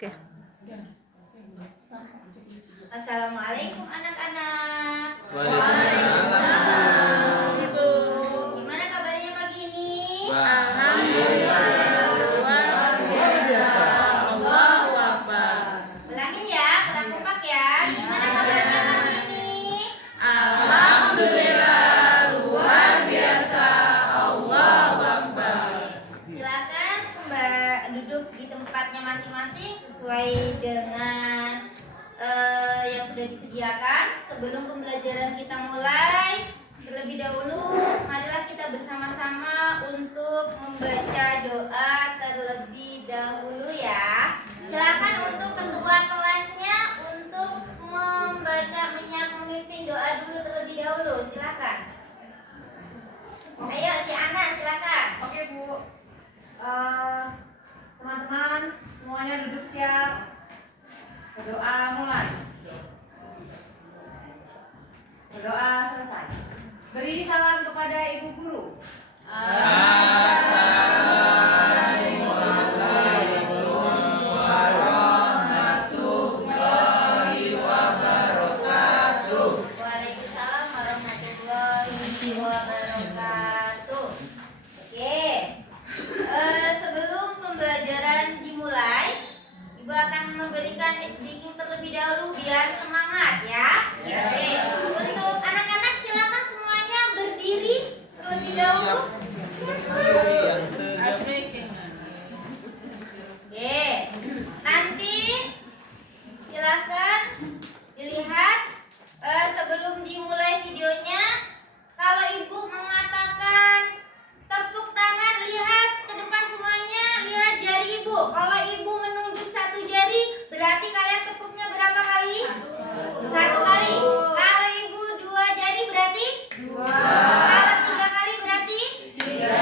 Oke. Assalamualaikum anak-anak. Waalaikumsalam. Ibu. Gimana kabarnya pagi ini? Alhamdulillah. Luar biasa. Allahu Akbar. Ulangin ya, kurang kompak ya. Gimana kabarnya pagi ini? Alhamdulillah. Luar biasa. Allahu Akbar. Silakan Mbak duduk di tempatnya masing-masing sesuai dengan yang sudah disediakan. Sebelum pembelajaran kita mulai, terlebih dahulu marilah kita bersama-sama untuk membaca doa terlebih dahulu ya. Silakan untuk ketua kelasnya untuk membaca memimpin doa dulu terlebih dahulu. Silakan. Ayo si Ana silakan. Oke Bu, teman-teman semuanya duduk siap. Berdoa mulai. Berdoa selesai. Beri salam kepada Ibu Guru. Assalamualaikum warahmatullahi wabarakatuh. Waalaikumsalam warahmatullahi wabarakatuh. Oke, sebelum pembelajaran dimulai, Ibu akan memberikan speaking terlebih dahulu biar semangat ya. Oke, untuk anak-anak silakan semuanya berdiri terlebih dahulu. Oke, nanti silakan dilihat sebelum dimulai videonya. Kalau Ibu mengatakan tepuk tangan, lihat ke depan semuanya, lihat jari Ibu. Kalau Ibu menunjuk satu jari, berarti kalian tepuknya berapa kali? Satu kali. Kalau Ibu dua jari berarti? Dua. Kalau tiga kali berarti? Tiga.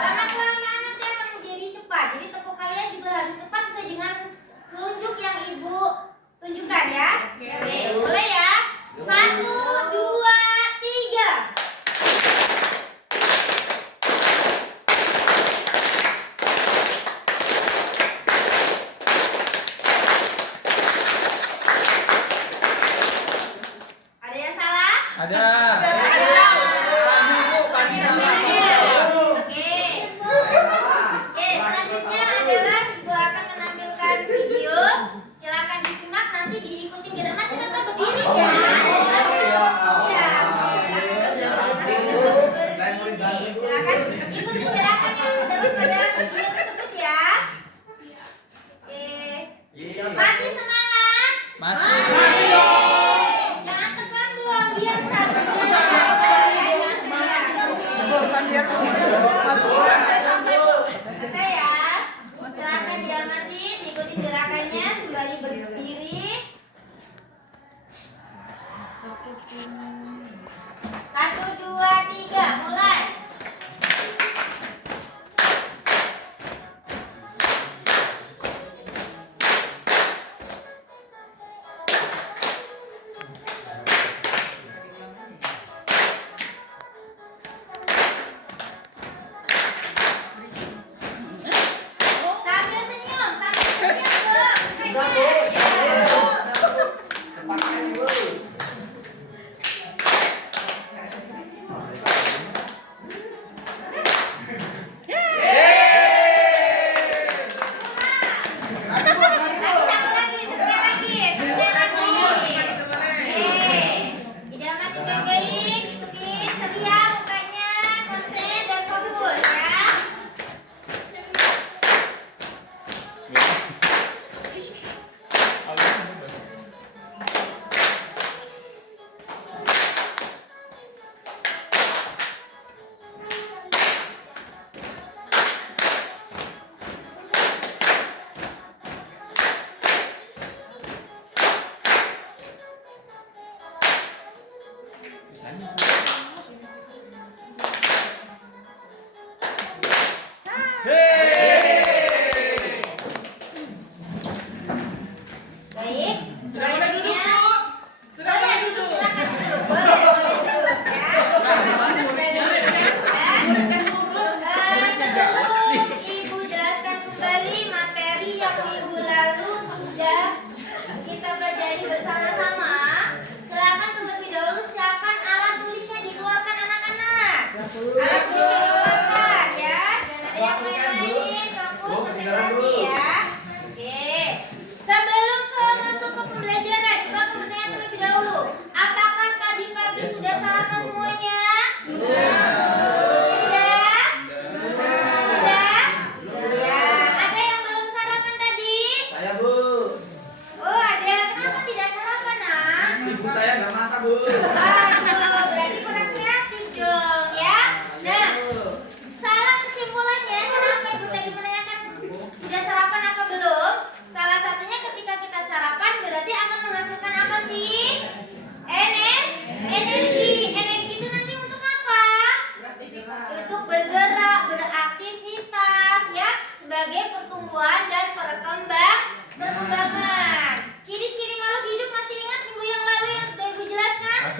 Lama-kelamaan nanti akan menjadi cepat. Jadi tepuk kalian juga harus tepat sesuai dengan telunjuk yang Ibu tunjukkan ya. Oke, mulai ya. 1, 2, 3. Ada yang salah? Ada. Oke. Oke, selanjutnya adalah Ibu akan menampilkan video. Silakan disimak, nanti diikuti gerakan. Masih tetap berdiri ya. Ya. Silakan ikuti gerakannya daripada video tersebut ya. Oke. Masih semangat? Masih. Jangan tegang dong, biasa. Oke ya, silakan diamati, ikuti gerakannya sembari berdiri. 1, 2, 3, mulai. Sambil senyum dong. Oke, ya.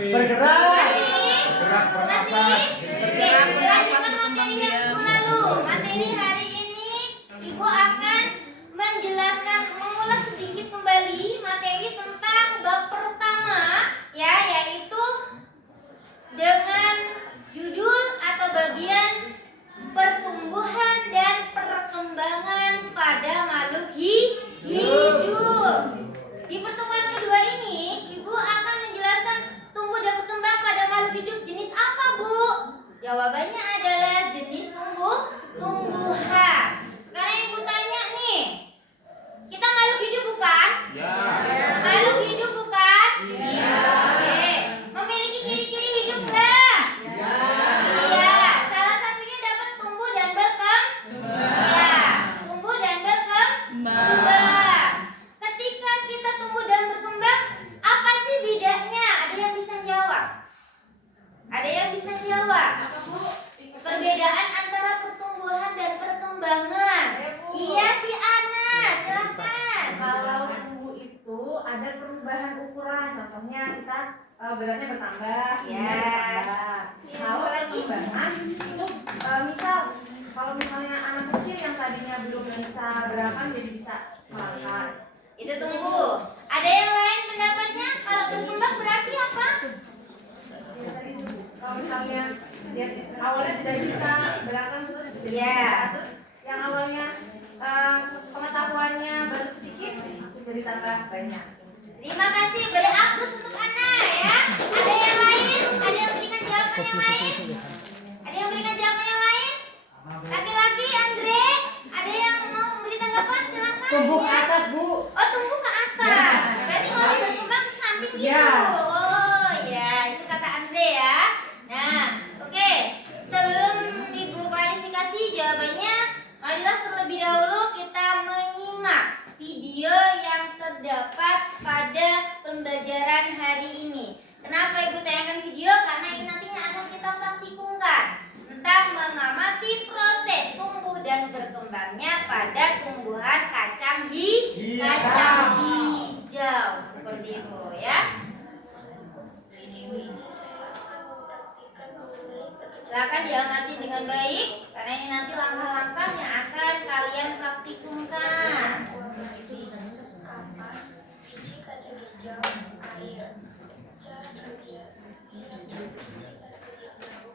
Bergerak. Masih? Oke, lanjutkan materi yang minggu lalu. Materi hari ini Ibu akan menjelaskan, mengulas sedikit kembali materi tentang bab pertama, ya, yaitu dengan judul atau bagian pertumbuhan dan perkembangan pada makhluk hidup. Di pertemuan kedua ini, Ibu akan menjelaskan tumbuh dan berkembang pada makhluk hidup jenis apa, Bu? Jawabannya adalah jenis tumbuhan. Sekarang Ibu tanya nih, kita makhluk hidup bukan? Ya. Makhluk hidup bukan? Iya. Oke. Memiliki ciri-ciri hidup enggak? Iya. Salah satunya dapat tumbuh dan berkembang. Iya. Tumbuh dan berkembang. Ketika kita tumbuh dan berkembang, apa sih bedanya? Ada yang bisa jawab? Ada yang bisa jawab? Perbedaan antara pertumbuhan dan perkembangan. Iya si Ana, silakan. Kalau tumbuh itu ada perubahan ukuran, contohnya kita beratnya bertambah, Ya. bertambah. Ya, Kalau apalagi? perkembangan itu misal kalau misalnya anak kecil yang tadinya belum bisa berangkat jadi bisa melangkah. Itu tumbuh. Ada yang lain pendapatnya? Kalau berkembang berarti apa? Ya, tadi itu, kalau misalnya dia awalnya tidak bisa berangkat terus jadi Iya. bisa, terus yang awalnya pengetahuannya baru sedikit jadi tambah banyak. Terima kasih. Beri aplaus untuk Ana ya. Ada yang lain? Ada yang berikan jawaban yang lain? Ada yang berikan jawaban yang lain? Laki-laki Andre, ada yang mau beri tanggapan? Silakan. Tumbuh ke Ya. atas, Bu. Oh, tumbuh ke atas. Berarti kalau berkembang ke samping gitu. Ya. Oh, ya, itu kata Andre ya. Nah, oke. Sebelum Ibu klarifikasi jawabannya, marilah terlebih dahulu kita menyimak video yang terdapat pada pembelajaran hari ini. Kenapa Ibu tayangkan video? Karena ini nantinya akan kita praktikumkan tentang mengamati proses tumbuh dan berkembangnya pada tumbuhan kacang hijau. Seperti itu ya. Silakan diamati dengan baik karena ini nanti langkah-langkah yang akan kalian praktikumkan. Kapas, biji kacang hijau, air. Cara kerja, siram biji kacang hijau.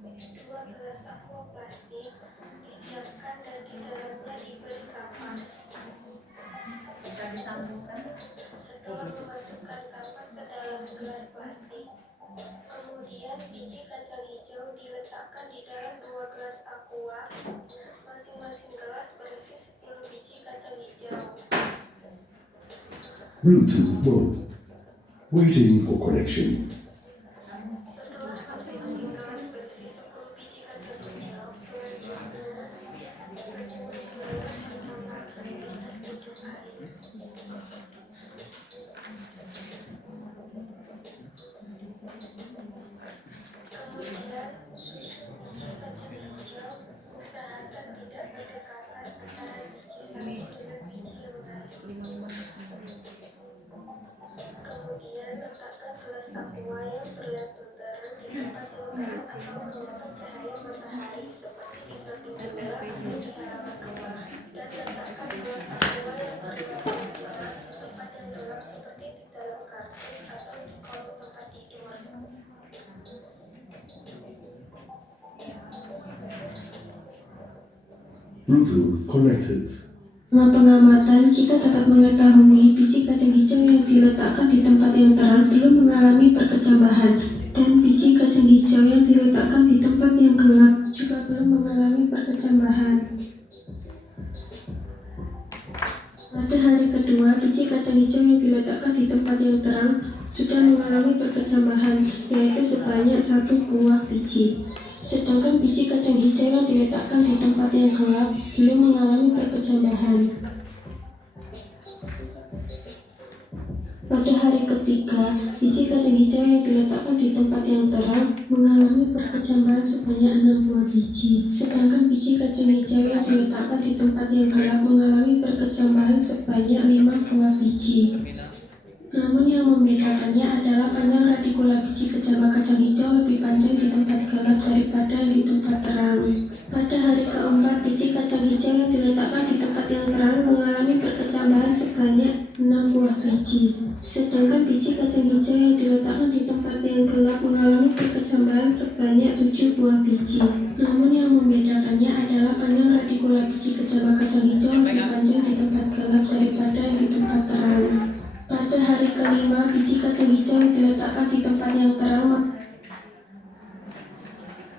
2 gelas aqua plastik disiapkan dan di dalamnya diberi kapas. Bisa disambungkan. Setelah memasukkan kapas ke dalam gelas plastik, kemudian biji kacang hijau diletakkan di dalam 2 gelas aqua. Masing-masing gelas berisi 10 biji kacang hijau. Bluetooth mode. Waiting for connection. Setelah masing-masing gelas berisi 10 biji kacang hijau, selanjutnya masing-masing gelas ditambahkan gelas minum air. Kemudian susun biji kacang hijau, usahakan tidak berdekatan antara biji satu dengan biji yang lain. Kemudian letakkan gelas aqua yang berlapis di tempat yang terang atau mendapat cahaya matahari seperti di samping jendela atau di halaman rumah, dan letakkan gelas aqua yang berlapis di tempat yang gelap seperti di dalam kardus atau di kolong tempat tidur. Bluetooth connected. Dalam pengamatan, kita dapat mengetahui biji kacang hijau yang diletakkan di tempat yang terang belum mengalami perkecambahan, dan biji kacang hijau yang diletakkan di tempat yang gelap juga belum mengalami perkecambahan. Pada hari kedua, biji kacang hijau yang diletakkan di tempat yang terang sudah mengalami perkecambahan, yaitu sebanyak 1 buah biji. Sedangkan biji kacang hijau yang diletakkan di tempat yang gelap belum mengalami perkecambahan. Pada hari ketiga, biji kacang hijau yang diletakkan di tempat yang terang mengalami perkecambahan sebanyak 6 buah biji. Sedangkan biji kacang hijau yang diletakkan di tempat yang gelap mengalami perkecambahan sebanyak 5 buah biji. Namun yang membedakannya adalah panjang radikula biji kecambah kacang hijau lebih panjang di tempat gelap daripada di tempat terang. Pada hari keempat, biji kacang hijau yang diletakkan di tempat yang terang mengalami perkecambahan sebanyak 6 buah biji. Sedangkan biji kacang hijau yang diletakkan di tempat yang gelap mengalami perkecambahan sebanyak 7 buah biji. Namun yang membedakannya adalah panjang radikula biji kecambah kacang hijau lebih panjang di tempat gelap daripada di tempat terang. Pada hari kelima, biji kacang hijau yang diletakkan di tempat yang terang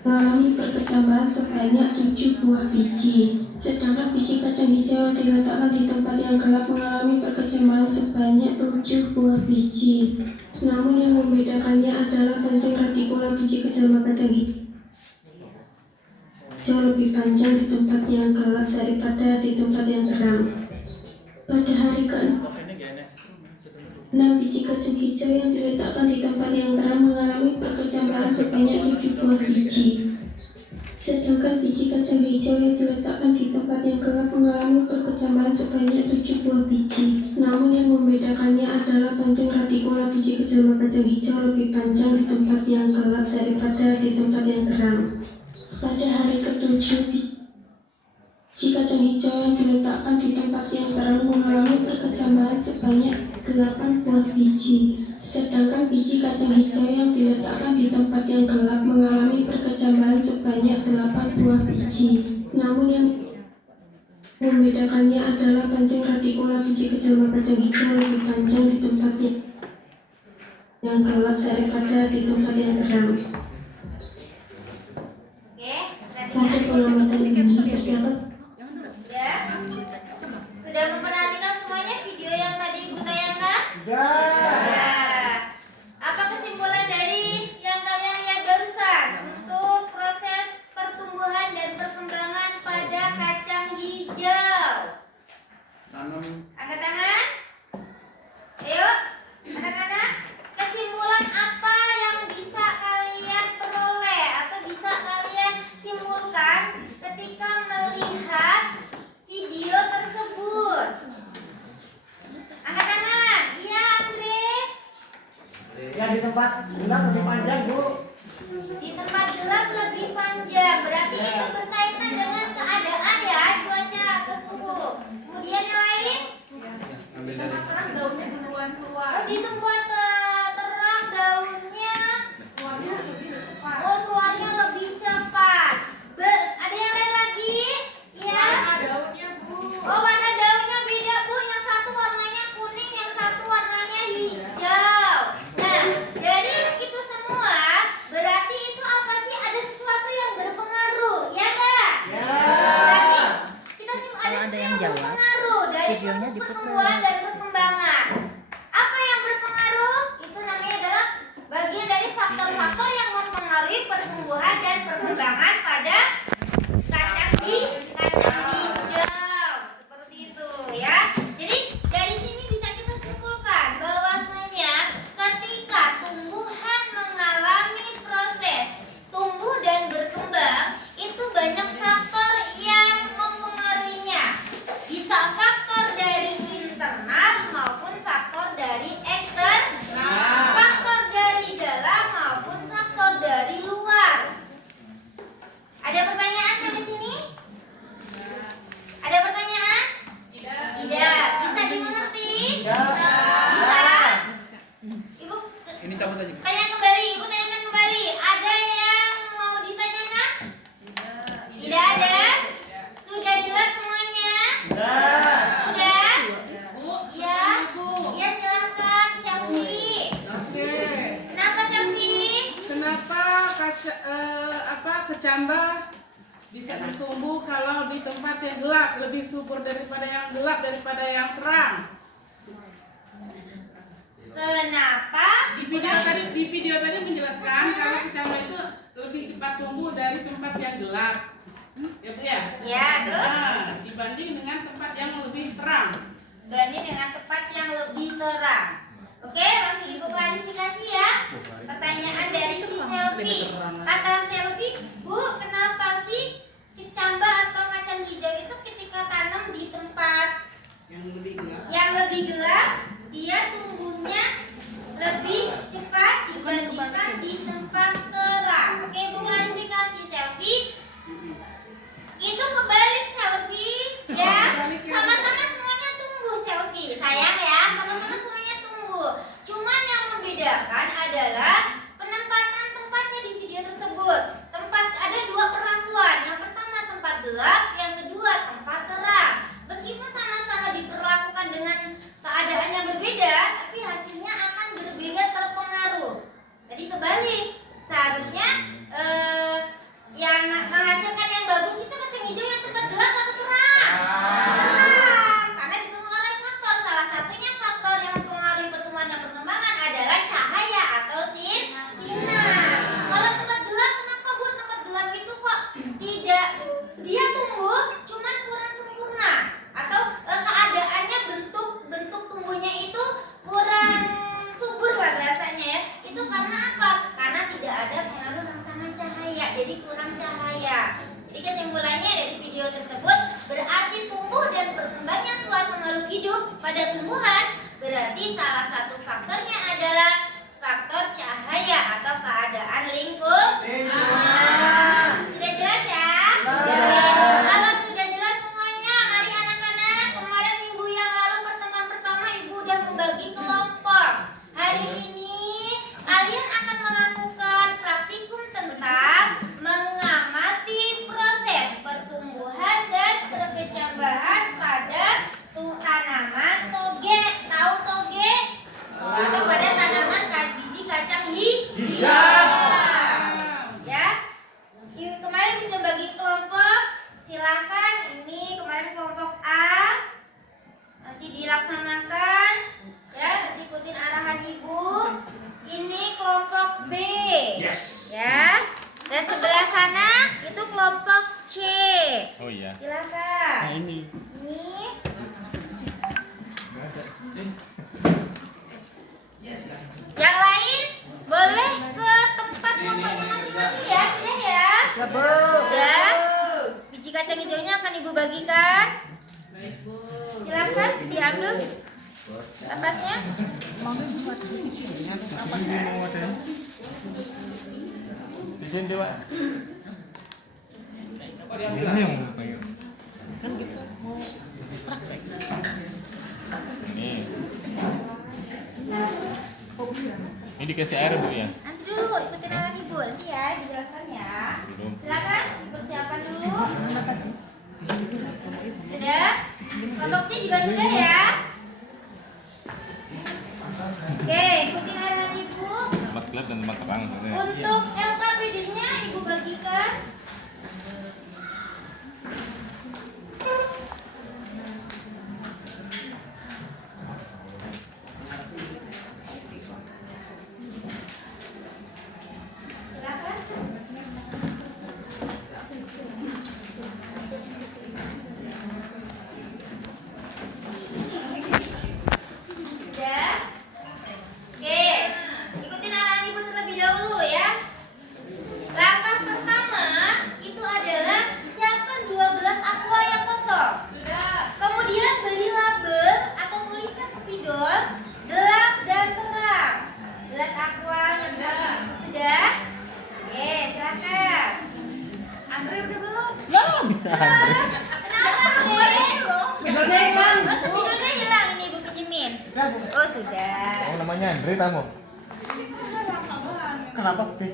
mengalami perkecambahan sebanyak 7 buah biji. Sedangkan biji kacang hijau yang diletakkan di tempat yang gelap mengalami perkecambahan sebanyak 7 buah biji. Namun yang membedakannya adalah panjang radikula biji kecambah kacang hijau lebih panjang di tempat yang gelap daripada di tempat yang terang. Pada hari ke-6, biji kacang hijau yang diletakkan di tempat yang terang mengalami perkecambahan sebanyak 7 buah biji. Sedangkan biji kacang hijau yang diletakkan di tempat yang gelap mengalami perkecambahan sebanyak 7 buah biji. Namun yang membedakannya adalah panjang radikula biji kecambah kacang hijau lebih panjang di tempat yang gelap daripada di tempat yang terang. Pada hari ke-7, biji kacang hijau yang diletakkan di tempat yang terang mengalami perkecambahan sebanyak 8 buah biji. Sedangkan biji kacang hijau yang diletakkan di tempat yang gelap mengalami perkecambahan sebanyak 8 buah biji. Namun yang membedakannya adalah panjang radikula biji kecambah kacang hijau lebih panjang di tempat yang gelap daripada di tempat yang terang. Pada pengamatan ini terdapat Ya. Sudah memperhatikan semuanya video yang tadi Ibu tayangkan? Ya. Apa kesimpulan dari yang kalian lihat barusan untuk proses pertumbuhan dan perkembangan pada kacang hijau? Angkat tangan. Ayo, anak-anak. Kesimpulan apa yang bisa kalian peroleh atau bisa kalian simpulkan ketika melihat video tersebut? Angkat tangan. Iya, Andre. Ya, di tempat gelap lebih panjang, Bu. Di tempat gelap lebih panjang. Berarti itu berkaitan dengan keadaan ya, cuaca atau suhu. Kemudian yang lain? Terang daunnya duluan keluar. Oh, di tempat terang daunnya. Keluarnya lebih cepat. Oh, keluarnya lebih cepat. Ada yang lain lagi? Iya. Warna daunnya, Bu. Oh, warna daunnya beda, Bu. Yang satu warnanya kuning, yang satu warnanya hijau. Nah, dari itu semua, berarti itu apa sih? Ada sesuatu yang berpengaruh, ya nggak? Ya. Berarti kita ada sesuatu yang jawab, berpengaruh dari videonya proses diputar. pertumbuhan dan perkembangan. Apa yang berpengaruh? Itu namanya adalah bagian dari faktor-faktor yang mempengaruhi pertumbuhan dan perkembangan pada kacang hijau. Seperti itu ya. Jadi dari sini bisa kita simpulkan bahwasanya ketika tumbuhan mengalami proses tumbuh dan berkembang, itu banyak faktor yang mempengaruhinya. Bisa faktor dari internal maupun faktor dari eksternal, faktor dari dalam maupun faktor dari luar. Ada pertanyaan sampai sini? Ada pertanyaan? Tidak. Bisa dimengerti? Bisa. Ibu Ini cabut aja. tanya kembali, Ibu tanyakan kembali. Ada yang mau ditanyakan? Tidak ada? Sudah jelas semuanya? Sudah? Ya? Ya, silakan Selfie. Kenapa Selfie? Kenapa kecambah bisa bertumbuh kalau di tempat yang gelap, lebih subur daripada yang gelap daripada yang terang? Kenapa? Di video tadi menjelaskan kalau kecambah itu lebih cepat tumbuh dari tempat yang gelap. Ya, Bu ya? Ya, terus? Nah, dibanding dengan tempat yang lebih terang. Banding dengan tempat yang lebih terang. Oke, langsung Ibu klarifikasi ya. Pertanyaan dari si Selfie. Kata Selfie, Bu, kenapa sih kecambah atau kacang hijau itu ketika tanam di tempat Yang lebih gelap. yang lebih gelap, dia tumbuhnya lebih cepat dibandingkan di tempat terang. Oke, Ibu klarifikasi selfie. Itu kebalik selfie, ya. Sama-sama semuanya tunggu selfie. Sayang ya, sama-sama semuanya tunggu. Cuman yang membedakan adalah penempatan tempatnya di video tersebut. Ada dua perlakuan. Yang pertama tempat gelap, yang kedua tempat terang. Meskipun sama-sama diperlakukan dengan keadaan yang berbeda, tapi hasilnya akan berbeda terpengaruh. Tadi kebalik. Seharusnya yang menghasilkan yang bagus itu kacang hijau yang tempat gelap atau terang? Terang. Karena dipengaruhi oleh faktor. Salah satunya faktor yang mempengaruhi pertumbuhan dan perkembangan adalah cahaya atau sinar. Kalau tempat gelap, kenapa Bu tempat gelap itu kok tidak dia tumbuh cuman kurang sempurna atau keadaannya bentuk tumbuhnya itu kurang subur lah bahasanya ya. Itu karena apa? Karena tidak ada pengaruh rangsangan cahaya, jadi kurang cahaya. Jadi kesimpulannya dari video tersebut berarti tumbuh dan berkembangnya suatu makhluk hidup pada tumbuhan berarti salah satu faktornya adalah faktor cahaya atau keadaan lingkungan. Sudah jelas ya? Kalau sudah jelas semuanya, mari anak-anak. Kemarin minggu yang lalu pertemuan pertama Ibu udah membagi kelompok. Hari ini kalian akan melakukan praktikum tentang mengamati proses pertumbuhan dan perkecambahan pada tanaman toge. Tahu toge? Atau pada tanaman biji kacang hijau. Ya. Kemarin bisa bagi kelompok. Silakan, ini kemarin kelompok A. Nanti dilaksanakan. Ya, nanti ikutin arahan Ibu. Ini kelompok B. Yes. Ya. Dan sebelah sana itu kelompok C. Oh iya. Silakan. Nah, ini. Yang lain boleh ke tempat kelompoknya masing-masing ya, sudah ya. Ya, Bu. Sudah. Biji kacang hijaunya akan Ibu bagikan. Silakan diambil kertasnya. Di sini Pak. Ini yang mau pegang. Ini dikasih air Bu ya? Nanti dulu ikutin arahan Ibu nanti ya, dijelaskan ya. Silakan persiapan dulu. Sudah? Kelompoknya juga sudah ya. Oke, ikutin arahan Ibu. Tempat gelap dan tempat terang. Untuk LKPD-nya Ibu bagikan. Silakan. Sudah? Oke, ikutin arahan Ibu terlebih dahulu ya. Langkah pertama itu adalah siapkan 12 aqua yang kosong. Kemudian beli label atau tulisan spidol gelap dan terang. Gelas aqua yang gelap itu sudah. Oke, silakan. Andre udah belum? Belum. Kenapa Andre? Spidolnya hilang. Oh, spidolnya hilang ini Ibu pinjemin. Oh sudah. Oh namanya Andre tamu. Kenapa sih?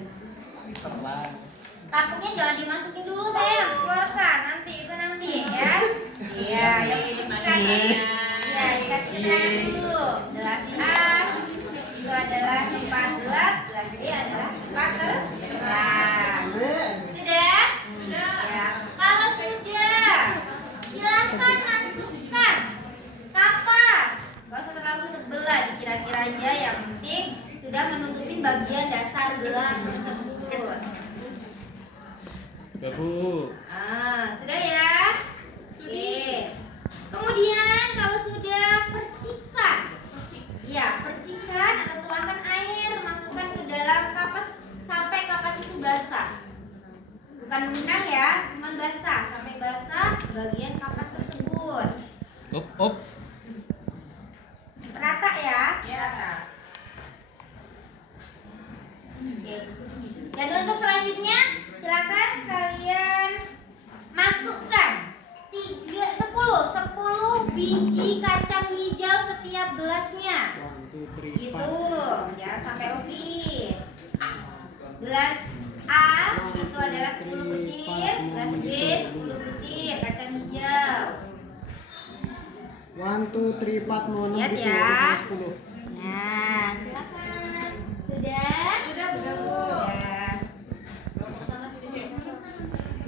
Tapuknya jangan dimasukin dulu sayang, keluarkan nanti itu nanti ya. Iya, yang itu dikasih. Iya, dikasih terang dulu. Gelas A itu adalah tempat gelap, gelas B adalah tempat terang. Sudah? Ya. Kalau sudah, silakan masukkan kapas. Gak usah terlalu sebelah, dikira-kira aja. Yang penting sudah menutupin bagian dasar gelas tersebut. Ya Bu. Sudah ya? Oke. Kemudian kalau sudah percikan. Iya, percikan atau tuangkan air, masukkan ke dalam kapas sampai kapas itu basah. Bukan mengenang ya, cuma basah sampai basah bagian kapas tersebut. Up. Rata ya? Rata. Dan untuk selanjutnya silakan kalian masukkan 10 biji kacang hijau setiap gelasnya. Itu jangan sampai lebih. Gelas A itu adalah 10 butir, gelas B 10 butir kacang hijau. 1, 2, 3, 4, mau 6, Lihat 7, ya. 10. Nah, silakan. Sudah? Sudah.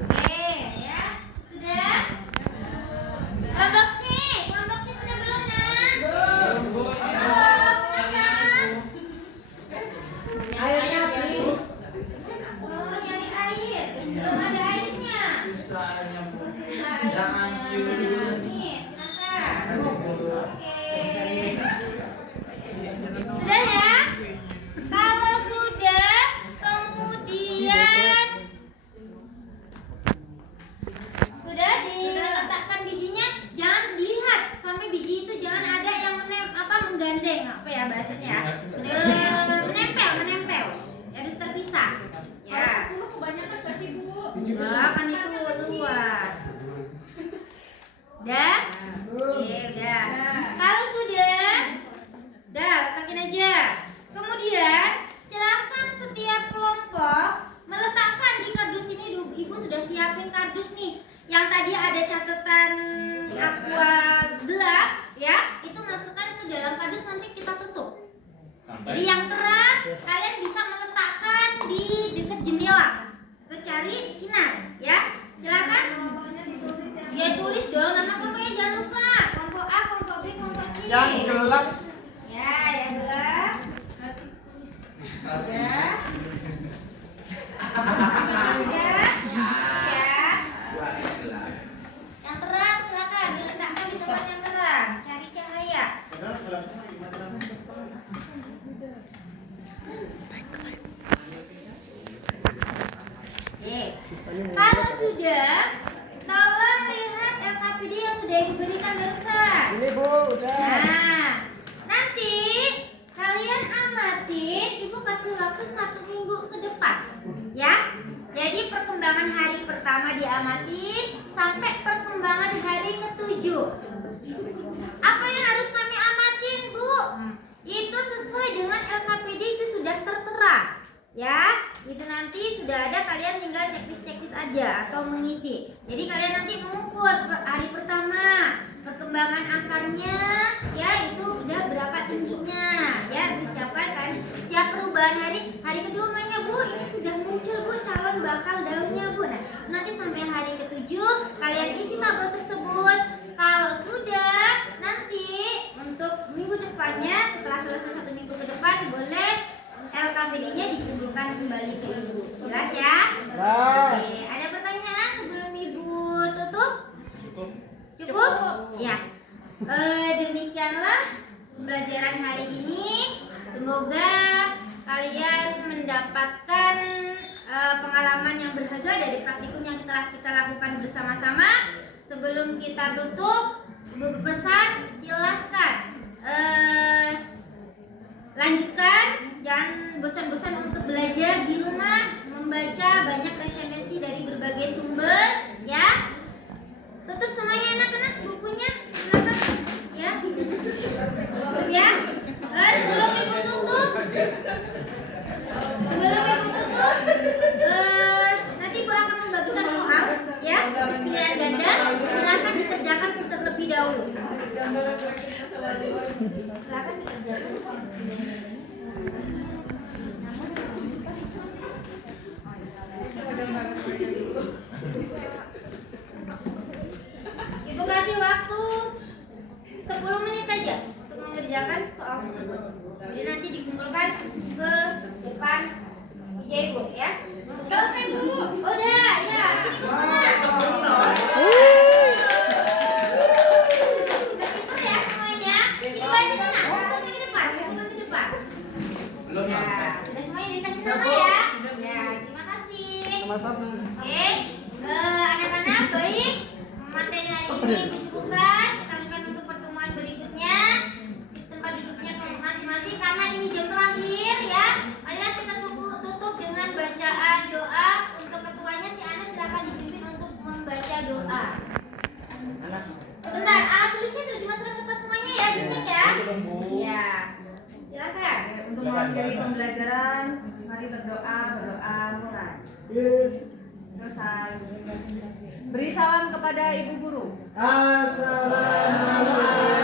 Oke, ya. Sudah? Kelompok C sudah belum, Nak? Belum. Kenapa? Airnya habis. Oh, nyari air. Belum ada airnya. Susah airnya. Nih, silakan. Oke. Sudah ya? Kalau sudah, kemudian sudah diletakkan bijinya, jangan dilihat sampai biji itu jangan ada yang menggandeng apa ya bahasanya? Menempel. Harus terpisah. Ya. Kebanyakan gak sih, Bu? Nah, kan itu luas. Udah? Oke, udah. Kalau sudah, letakin aja. Kemudian, silakan setiap kelompok meletakkan di kardus ini. Ibu sudah siapin kardus nih. Yang tadi ada catatan aqua gelap, ya, itu masukkan ke dalam kardus, nanti kita tutup. Jadi yang terang kalian bisa meletakkan di dekat jendela. Kita cari sinar, ya. Silakan. Ya tulis dong nama kelompoknya, jangan lupa. Kelompok A, kelompok B, kelompok C. Yang gelap. Ya, yang gelap. Ya. Sudah. Ya. Yang terang silakan diletakkan di tempat yang terang. Cari cahaya. Oke. Kalau sudah, tolong lihat LKPD yang sudah diberikan barusan. Ini Bu, udah. Nah, nanti kalian amatin, Ibu kasih waktu 1 minggu ke depan, ya. Jadi perkembangan hari pertama diamatin sampai perkembangan hari ke-7. Apa yang harus kami amatin, Bu? Itu sesuai dengan LKPD itu sudah tertera, ya. Itu nanti sudah ada, kalian tinggal checklist aja atau mengisi. Jadi kalian nanti mengukur hari pertama perkembangan angkanya, ya, itu udah berapa tingginya, ya, disiapkan kan. Tiap perubahan hari kedua mainnya, Bu, ini sudah muncul, Bu, calon bakal daunnya, Bu. Nah, nanti sampai hari ke-7 kalian isi tabel tersebut. Kalau sudah, nanti untuk minggu depannya, setelah selesai 1 minggu ke depan, boleh LKPD-nya dikumpulkan kembali ke Ibu. Jelas ya? Oke, ada pertanyaan sebelum Ibu tutup? Cukup? Ya. Demikianlah pembelajaran hari ini. Semoga kalian mendapatkan pengalaman yang berharga dari praktikum yang telah kita lakukan bersama-sama. Sebelum kita tutup, Ibu berpesan, silahkan lanjutkan. Jangan bosan-bosan untuk belajar di rumah, membaca banyak referensi dari berbagai sumber, ya. Tutup semuanya anak-anak bukunya, silakan, ya. Tutup ya. Sebelum Ibu tutup, nanti Ibu akan membagikan soal, ya, pilihan ganda. Silakan dikerjakan terlebih dahulu. Silakan dikerjakan. Ibu kasih waktu 10 menit aja untuk mengerjakan soal tersebut. Jadi nanti dikumpulkan ke depan meja Ibu, ya. Selesai, Bu. Udah, ya. Ini kemana? Begitu ya semuanya. Ini balik sana. Ke depan. Ke depan. Belum ya. Udah semuanya dikasih nama ya. Ya, terima kasih. Sama-sama. Oke, anak-anak, baik. Materi hari ini dicukupkan. Kita lanjutkan untuk pertemuan berikutnya. Tempat duduknya masing-masing karena ini jam terakhir, ya. Marilah kita tutup Sebentar, alat tulisnya sudah dimasukkan ke tas semuanya ya, dicek ya. Ya, silakan. Untuk mengakhiri pembelajaran, mari berdoa mulai. Selesai. Beri salam kepada ibu guru. Assalamualaikum.